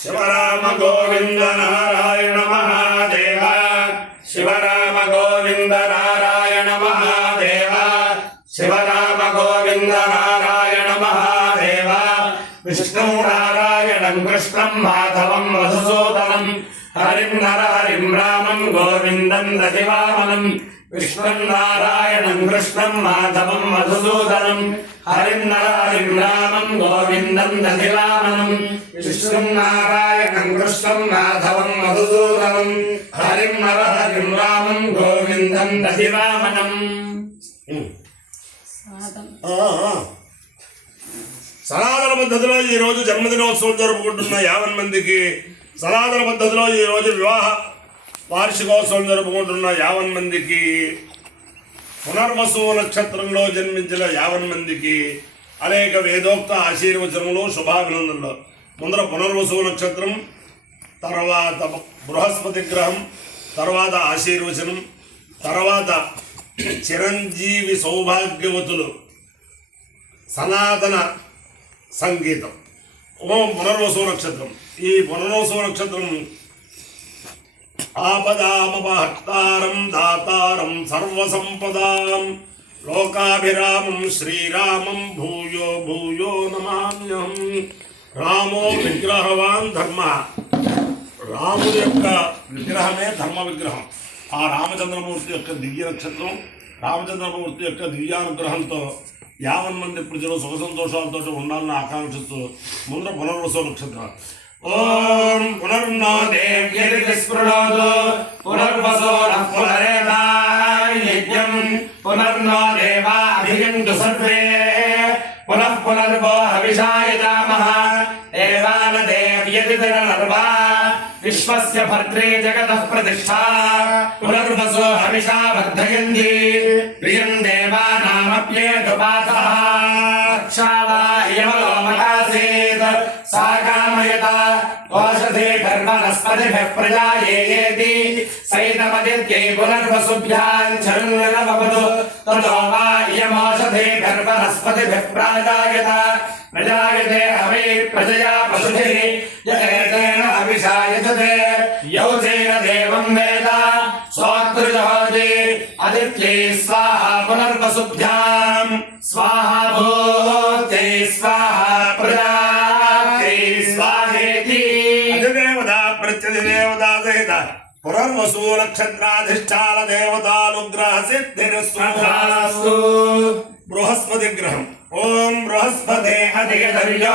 శివరామ గోవింద నారాయణ మహాదేవ శివరామ గోవింద నారాయణ మహాదేవ శివరామ గోవింద నారాయణ మహాదేవ విష్ణు నారాయణం కృష్ణం మాధవం మధుసూదనం హరిం నరహరిం రామం గోవిందం దశివామనం విష్ణు నారాయణం కృష్ణం మాధవం మధుసూదనం హరిం నరహరిం రామం గోవిందం దశివామనం విష్ణు నారాయణం కృష్ణం మాధవం మధుసూదనం హరిం నరహరిం రామం గోవిందం దశివామనం. సనాతన పద్ధతిలో ఈరోజు జన్మదినోత్సవం జరుపుకుంటున్న 50 మందికి, సనాతన పద్ధతిలో ఈరోజు వివాహ వార్షికోత్సవం జరుపుకుంటున్న 50 మందికి, పునర్వసు నక్షత్రంలో జన్మించిన 50 మందికి అనేక వేదోక్త ఆశీర్వచనములు, శుభాభినందనలు. ముందర పునర్వసు నక్షత్రం, తర్వాత బృహస్పతి గ్రహం, తర్వాత ఆశీర్వచనం, తర్వాత చిరంజీవి సౌభాగ్యవతులు సనాతన సంగీతం. పునర్వసు నక్షత్రం. ఈ పునర్వసు నక్షత్రం ఆపదామపహర్తారం దాతారం సర్వసంపదాం లోకాభిరామం శ్రీరామం భూయో భూయో నమామ్యహం. రామో విగ్రహవాన్ ధర్మ. రాముడి యొక్క విగ్రహమే ధర్మ విగ్రహం. ఆ రామచంద్రమూర్తి యొక్క దివ్య నక్షత్రం, రామచంద్రమూర్తి యొక్క దివ్యానుగ్రహంతో 50 మంది ప్రజలు సుఖ సంతోషాలతో ఉండాలని ఆకాంక్షిస్తూ ముందు పునర్వసు నక్షత్రం. ఓం పునర్నో దేవ్యస్పృణోదు పునర్వసో పునరేతాయజ్ఞం పునర్నో దేవా అభియంతు సర్వే పునః పునర్వో హవిషాయజామః దేవాన దేవ్యతిరనర్వా విశ్వస్య భద్రే జగతః ప్రతిష్ఠా పునర్వసో హవిషా వర్ధయంతి ప్రియం దేవానామప్యేతు పాతః రక్షావా యమలో మహాసేత్ సా కామయత ఓషధే ధర్మనస్పతిభిః ప్రజాయేయేతి సైతమదిత్యై పునర్వసుభ్యాం చరున్నరవవదు తతో వా యమోషధే ధర్మనస్పతిభిః ప్రాజాయత ప్రజాయతే హవై ప్రజయా పశుభిః యతేన అవిషాయతే యౌజేన దేవం వేద సోత్రుజోతి అదిత్యై స్వాహా పునర్వసుభ్యాం స్వాహా భూత్యై స్వాహా ప్రజాత్యై స్వాహేతి. అధిదేవతా ప్రత్యధిదేవతా సహిత పునర్వసు నక్షత్రాధిష్టాన దేవతానుగ్రహ సిద్ధిరస్తు. బృహస్పతి గ్రహం. ఓం బృహస్పతే అధిగధర్యో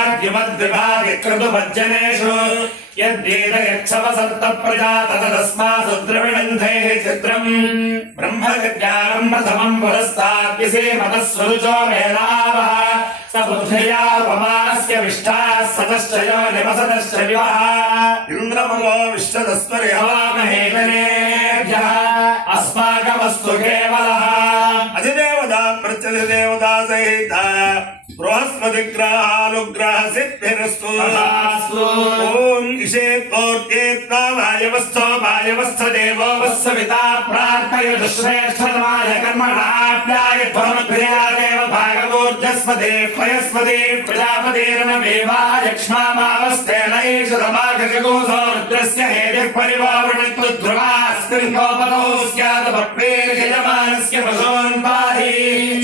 అర్హాద్యుమద్విభాగి కృతుమజ్జనేషు యద్వేద యక్షవ సప్త ప్రజా తదస్మాసు ద్రవిణంధే చిత్రం బ్రహ్మ విజ్ఞానం ప్రథమం పురస్తాద్యసే మతస్వరుచో వేదావః స బుద్ధ్యా ఉపమానస్య విష్టాః సతశ్చయో నివసతశ్చ వివః ఇంద్రమలో విశ్వదస్వరి హవామహే గణేభ్యః అస్మాకమస్తు కేవలః. అధిదేవతా ప్రత్యధిదేవతా సహిత బృహస్పతి గ్రహానుగ్రహ సిద్ధిరస్తు. ఓం ఇషేత్కోర్తేత్వా వాయవస్థో వాయవస్థ దేవో వస్సవితా ప్రార్థయతు శ్రేష్ఠతమాయ కర్మణాప్యాయత్వమగ్ర్యా దేవ భాగమూర్ధస్పదే పయస్పదే ప్రజాపతిర్నమేవాయక్ష్మామావస్థేన ఈశతమాఘజగోసో రుద్రస్య హేతిః పరివావృణక్తు ధ్రువాస్మిన్కోపతో స్యాత్ భక్తేర్యజమానస్య పశూన్ పాహి.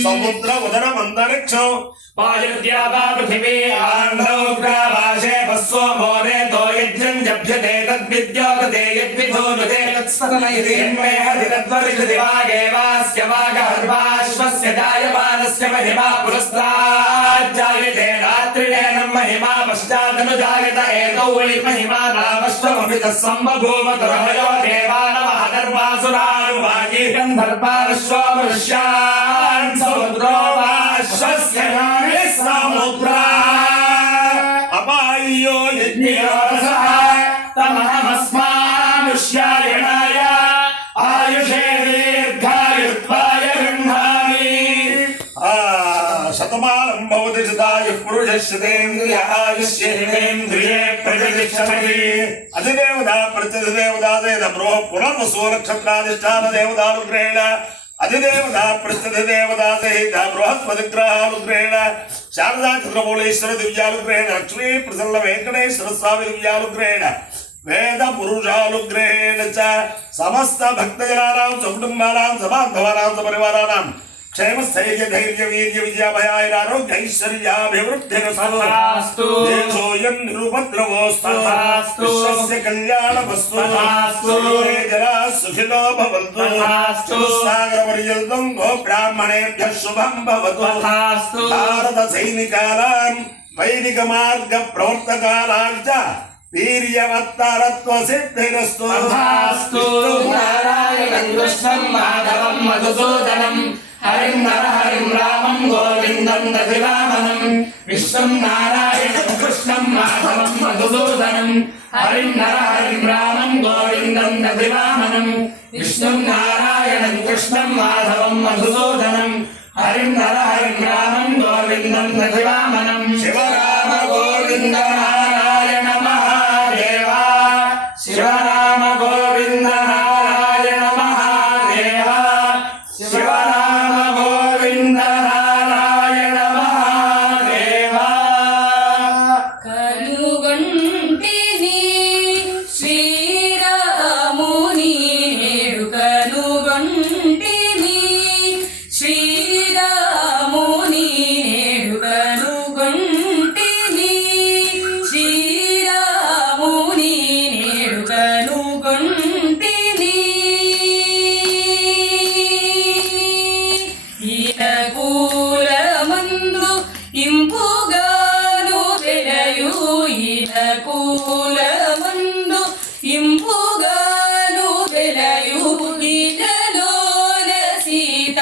సముద్ర ఉదరమంతరిక్షం వాయుద్యావా పృథివీ ఆంధ్రౌగ్రావాశే పస్వో మోరేతో యజ్ఞం జభ్యతే తద్విద్యోతతే యద్విధోనుతే తత్సతనైతి యన్మేహతి తద్వర్షతి వాగేవాస్య వాగహర్వాశ్వస్య జాయమానస్య మహిమా పురస్తాజ్జాయతే రాత్రియేనం మహిమా పశ్చాదను జాయత ఏతౌ వై మహిమా నామశ్వమభితః సంబభూవ తురహయో దేవానమః దర్వాసురాను వాగీ గంధర్వాశ్వో మనుష్యాన్ సముద్రో వాశ్వస్య సముద్రా అపాయ్యో యజ్ఞయోరసః తమహమస్మానుష్యాయణాయ ఆయుషే దీర్ఘాయుత్వాయ గృహ్ణామి. శతమానం భవతి శతాయుః పురుషస్యేంద్రియ ఆయుష్యేంద్రియే ప్రతిష్టతి. అధిదేవతా ప్రత్యధిదేవతా సహిత పునర్వసు నక్షత్రాధిష్టాన దేవతానుగ్రహేణ అధిదేవత ప్రత్యధిదేవత సహిత బృహస్పతిగ్రహానుగ్రహేణ శారదా చంద్రమౌళేశ్వర దివ్యానుగ్రహేణ లక్ష్మీ ప్రసన్న వెంకటేశ్వర స్వామి దివ్యానుగ్రహేణ వేద పురుషానుగ్రహేణ చ సమస్త భక్తజనానాం సకుటుంబానాం సబాంధవానాం సపరివారాణం క్షేమ స్థైర్య ధైర్య వీర్య విజయాభయారోగ్య ఐశ్వర్యాభివృద్ధిరస్తు దేశోయం నిరుపద్రవోస్తు విశ్వస్య కళ్యాణమస్తు సర్వే జనాః సుఖినో భవంతు సాగర పర్యంతం గో బ్రాహ్మణేభ్యః శుభం భవతు భారత సైనికానాం వైదిక మార్గ ప్రవర్తకానాం చ వీర్యవత్తరత్వ సిద్ధిరస్తు నారాయణం కృష్ణం మాధవం మధుసూదనం హరిం నరహరిం రామం గోవిందం దధివామనం విష్ణుం నారాయణం కృష్ణం మాధవం మధుసూదనం హరిం నరహరిం రామం గోవిందం దధివామనం విష్ణుం నారాయణం కృష్ణం మాధవం మధుసూదనం హరిం నరహరిం రామం గోవిందం దధివామనం శివరామ గోవింద నారాయణ మహాదేవ శివరామ గోవింద నారాయణ మహాదేవ శివరామ గోవింద నారాయణ మహాదేవ కనుగొంటిని శ్రీరాముని నేడు కనుగొంటిని శ్రీరాముని నేడు కనుగొంటిని శ్రీరాముని నేడు కనుగొంటిని ఈనకూలమందు ఇంపుగాను వెలయు ఈనకూలమందు ఇంపుగాను వెలయు ఈనలోన సీత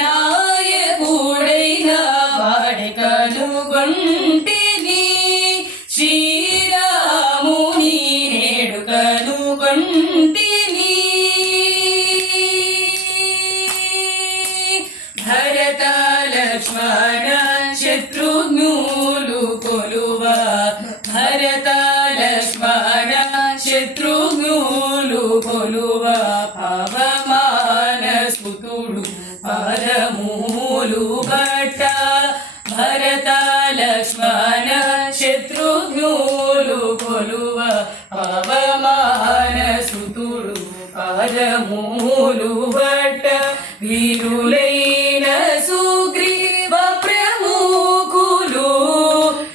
నాయకుడైన వాడి కనుగొంటిని శ్రీరాముని నేడు కనుగొంటిని భరత లక్ష్మణ శత్రుఘ్నులు కొలువ భరత లక్ష్మణ శత్రుఘ్నులు కొలువ పవమాన సుతుడు పదమూలు భట్ట భరత లక్ష్మణ శత్రుఘ్నులు కొలువ పవమాన సుతుడు పదమూలు భట్ట వీరులైన సుగ్రీవ ప్రముఖులు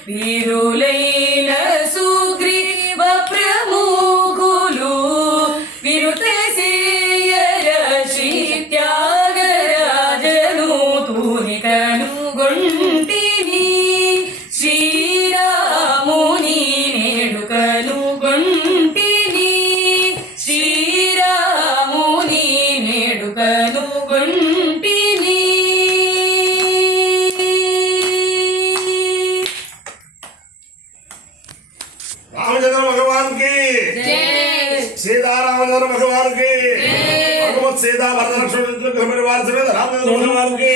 వీరులైన సుగ్రీవ ప్రముఖులు విరుతసేయరషి త్యాగరాజను తూని కనుగొంటిని శ్రీరాముని నేడు కనుగొంటిని శ్రీరాముని నేడు కనుగొంటిని రామచంద్ర భగవాన్ కి సీతారామచంద్ర భగవాన్ కి భగవత్ సీతా భరత లక్ష్మణ పరివార సమేత రామచంద్ర భగవాన్ కి